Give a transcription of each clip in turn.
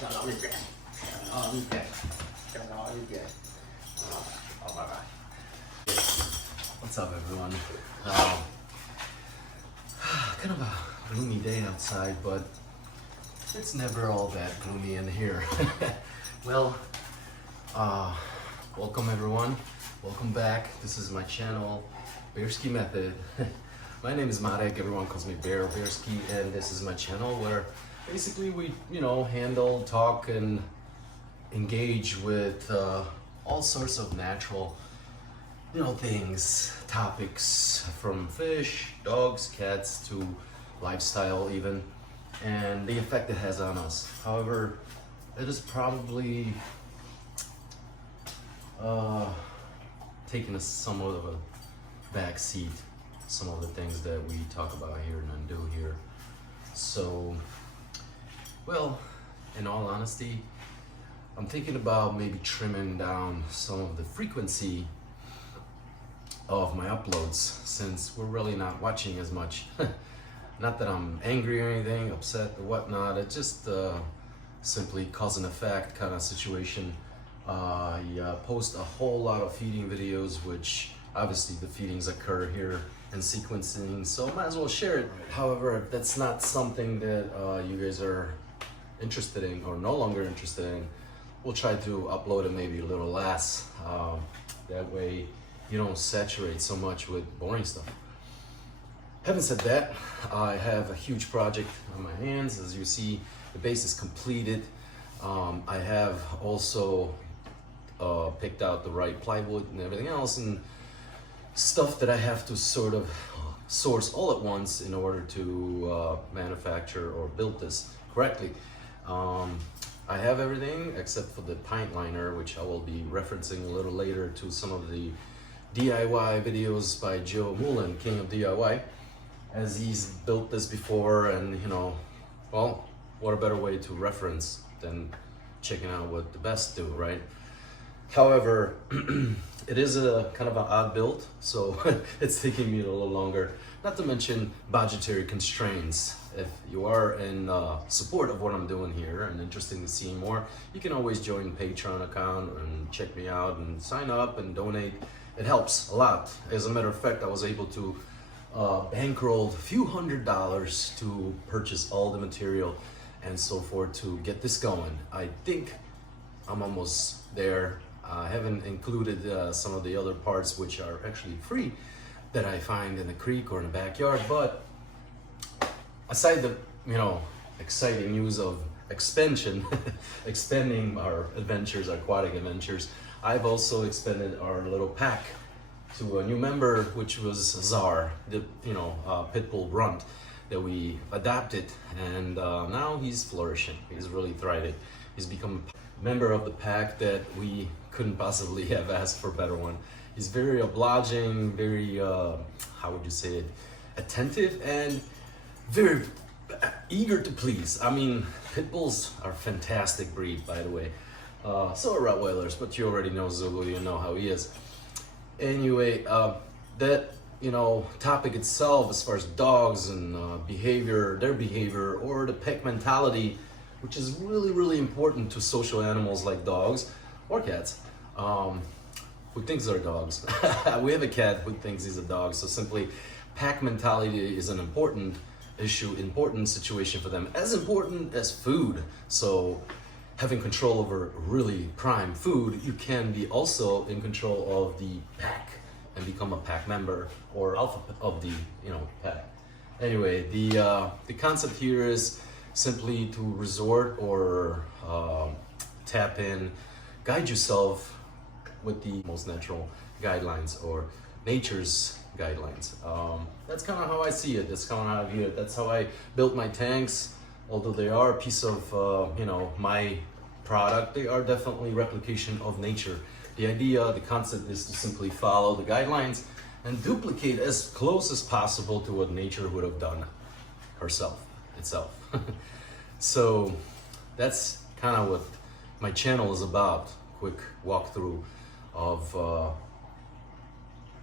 cho nó đi kìa, cho nó đi kìa, cho nó đi kìa. Oh my God. What's up, everyone? Kind of a gloomy day outside, but it's never all that gloomy in here. Well, welcome everyone. Welcome back. This is my channel, Bearski Method. My name is Marek. Everyone calls me Bearski, and this is my channel where basically we, handle, talk, and engage with all sorts of natural, things, topics, from fish, dogs, cats, to lifestyle even, and the effect it has on us. However, it is probably taking somewhat of a back seat, some of the things that we talk about here and do here. So, well, in all honesty, I'm thinking about maybe trimming down some of the frequency of my uploads, since we're really not watching as much. Not that I'm angry or anything, upset or whatnot, it's just simply cause and effect kind of situation. I post a whole lot of feeding videos, which obviously the feedings occur here in sequencing, so I might as well share it. However, that's not something that you guys are interested in or no longer interested in. We'll try to upload it maybe a little less. That way you don't saturate so much with boring stuff. Having said that, I have a huge project on my hands. As you see, the base is completed. I have also picked out the right plywood and everything else, and stuff that I have to sort of source all at once in order to manufacture or build this correctly. I have everything except for the pint liner, which I will be referencing a little later to some of the DIY videos by Joe Mullen, King of DIY, as he's built this before, and well, what a better way to reference than checking out what the best do, right? However, it is a kind of an odd build, so it's taking me a little longer, not to mention budgetary constraints. If you are in support of what I'm doing here and interested in seeing more, you can always join the Patreon account and check me out and sign up and donate. It helps a lot. As a matter of fact, I was able to bankroll a few $100s to purchase all the material and so forth to get this going. I think I'm almost there. I haven't included some of the other parts, which are actually free, that I find in the creek or in the backyard. But aside the exciting news of expansion, expanding our adventures, our aquatic adventures, I've also expanded our little pack to a new member, which was Czar, the pit bull runt that we adopted, and now he's flourishing. He's really thriving. He's become a member of the pack that we couldn't possibly have asked for a better one. He's very obliging, very how would you say it, attentive, and very eager to please. I mean, pit bulls are a fantastic breed, by the way. So are Rottweilers, but you already know Zulu, you know how he is. Anyway, that topic itself, as far as dogs and their behavior, or the pack mentality, which is really important to social animals like dogs or cats, who thinks they're dogs. We have a cat who thinks he's a dog, so simply pack mentality is an important issue, important situation for them, as important as food. So having control over really prime food, you can be also in control of the pack and become a pack member or alpha of the pack. Anyway, the concept here is simply to resort or tap in, guide yourself with the most natural guidelines or nature's guidelines. That's kind of how I see it. That's kind of how I view it. That's how I built my tanks. Although they are a piece of my product, they are definitely replication of nature. The idea, the concept is to simply follow the guidelines and duplicate as close as possible to what nature would have done itself. So that's kind of what my channel is about. Quick walkthrough of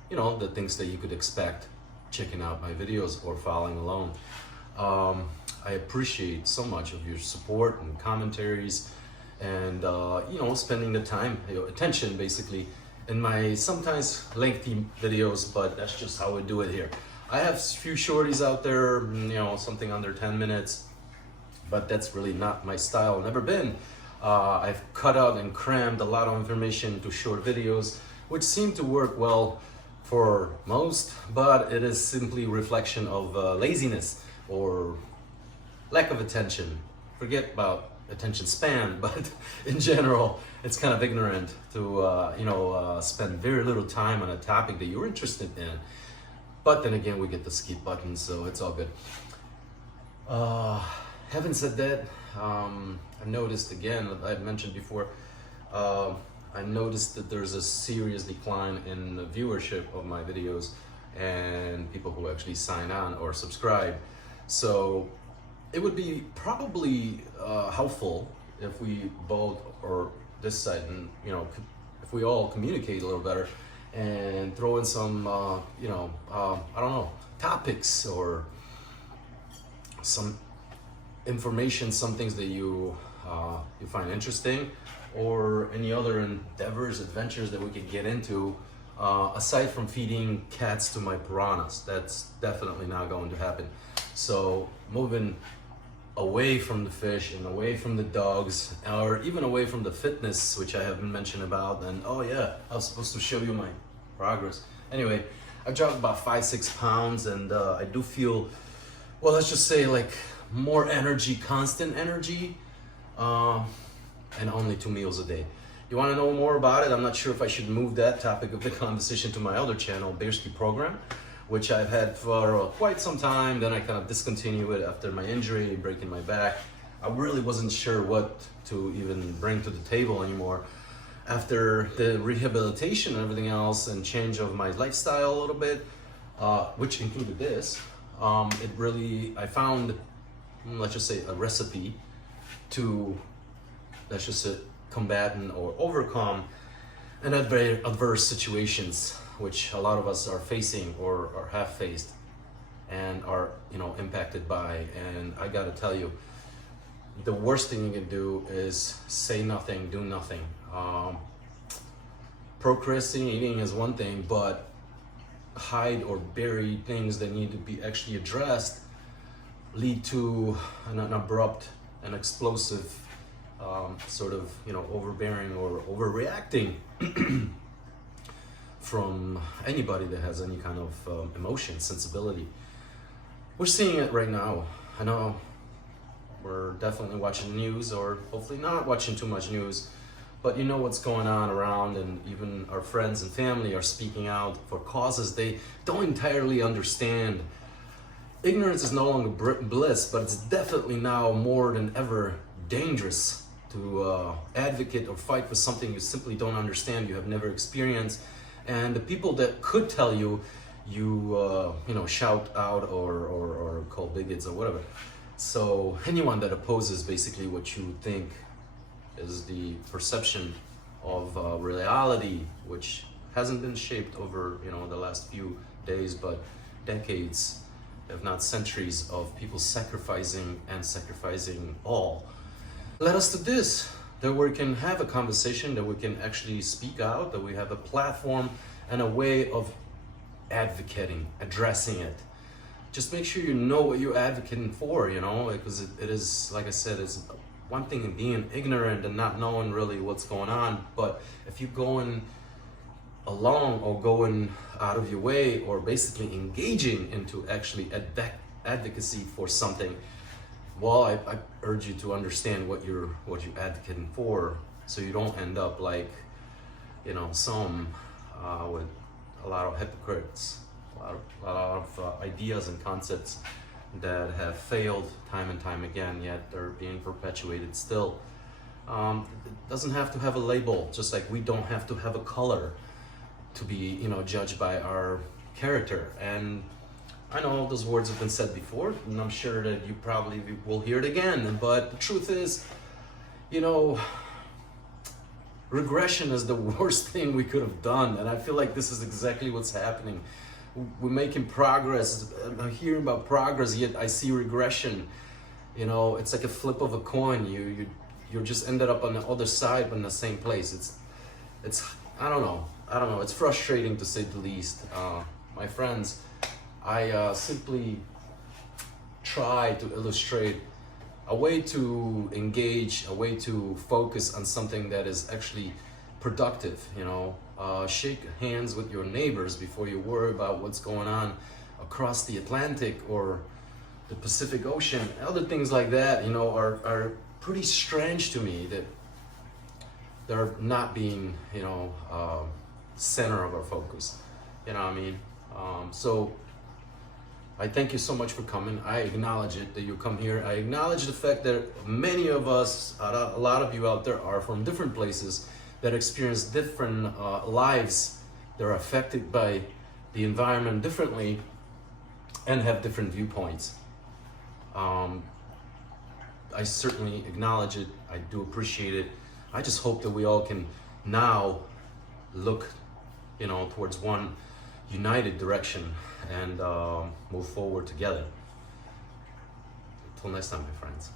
the things that you could expect checking out my videos or following along. I appreciate so much of your support and commentaries, and you know, spending the time, attention basically, in my sometimes lengthy videos, but that's just how we do it here. I have a few shorties out there, you know, something under 10 minutes, but that's really not my style, never been. I've cut out and crammed a lot of information into short videos, which seem to work well for most, but it is simply reflection of laziness or lack of attention. Forget about attention span, but in general, it's kind of ignorant to spend very little time on a topic that you're interested in. But then again, we get the skip button, so it's all good. Having said that, I noticed again, I mentioned before, I noticed that there's a serious decline in the viewership of my videos and people who actually sign on or subscribe. So it would be probably helpful if we both, or this side, and you know, if we all communicate a little better and throw in some, I don't know, topics or some information, some things that you find interesting, or any other endeavors, adventures that we could get into, aside from feeding cats to my piranhas. That's definitely not going to happen. So moving away from the fish and away from the dogs, or even away from the fitness, which I haven't mentioned about. And oh yeah, I was supposed to show you my progress. Anyway, I've dropped about 5-6 pounds, and I do feel, well, let's just say like more energy, constant energy, and only 2 meals a day. You want to know more about it? I'm not sure if I should move that topic of the conversation to my other channel, Bearski program, which I've had for quite some time. Then I kind of discontinued it after my injury, breaking my back. I really wasn't sure what to even bring to the table anymore. After the rehabilitation and everything else and change of my lifestyle a little bit, which included this, I found, let's just say, a recipe to, let's just say, combat or overcome an adverse situations which a lot of us are facing or have faced and are, you know, impacted by. And I gotta tell you, the worst thing you can do is say nothing, do nothing. Procrastinating is one thing, but hide or bury things that need to be actually addressed lead to an abrupt and explosive sort of, you know, overbearing or overreacting from anybody that has any kind of emotion, sensibility. We're seeing it right now. I know we're definitely watching news, or hopefully not watching too much news, but you know what's going on around, and even our friends and family are speaking out for causes they don't entirely understand. Ignorance is no longer bliss, but it's definitely now more than ever dangerous to advocate or fight for something you simply don't understand, you have never experienced. And the people that could tell you, you know, shout out or call bigots or whatever. So anyone that opposes basically what you think is the perception of reality, which hasn't been shaped over, you know, the last few days, but decades, if not centuries, of people sacrificing all, led us to this, that we can have a conversation, that we can actually speak out, that we have a platform and a way of advocating, addressing it. Just make sure you know what you're advocating for, you know, because it is, like I said, it's one thing in being ignorant and not knowing really what's going on, but if you're going along or going out of your way or basically engaging into actually advocacy for something, well, I urge you to understand what you're advocating for, so you don't end up like, you know, some with a lot of hypocrites, a lot of ideas and concepts that have failed time and time again, yet they're being perpetuated still. It doesn't have to have a label, just like we don't have to have a color to be, you know, judged by our character. And I know those words have been said before, and I'm sure that you probably will hear it again, but the truth is, you know, regression is the worst thing we could have done, and I feel like this is exactly what's happening. We're making progress, I'm hearing about progress, yet I see regression. You know, it's like a flip of a coin. You're just ended up on the other side, but in the same place. It's I don't know. It's frustrating to say the least. My friends, I simply try to illustrate a way to engage, a way to focus on something that is actually productive. You know, shake hands with your neighbors before you worry about what's going on across the Atlantic or the Pacific Ocean. Other things like that, you know, are pretty strange to me, that they're not being, you know, center of our focus. You know what I mean? So I thank you so much for coming. I acknowledge it that you come here. I acknowledge the fact that many of us, a lot of you out there, are from different places that experience different lives. They're affected by the environment differently and have different viewpoints. I certainly acknowledge it. I do appreciate it. I just hope that we all can now look, you know, towards one united direction and move forward together. Until next time, my friends.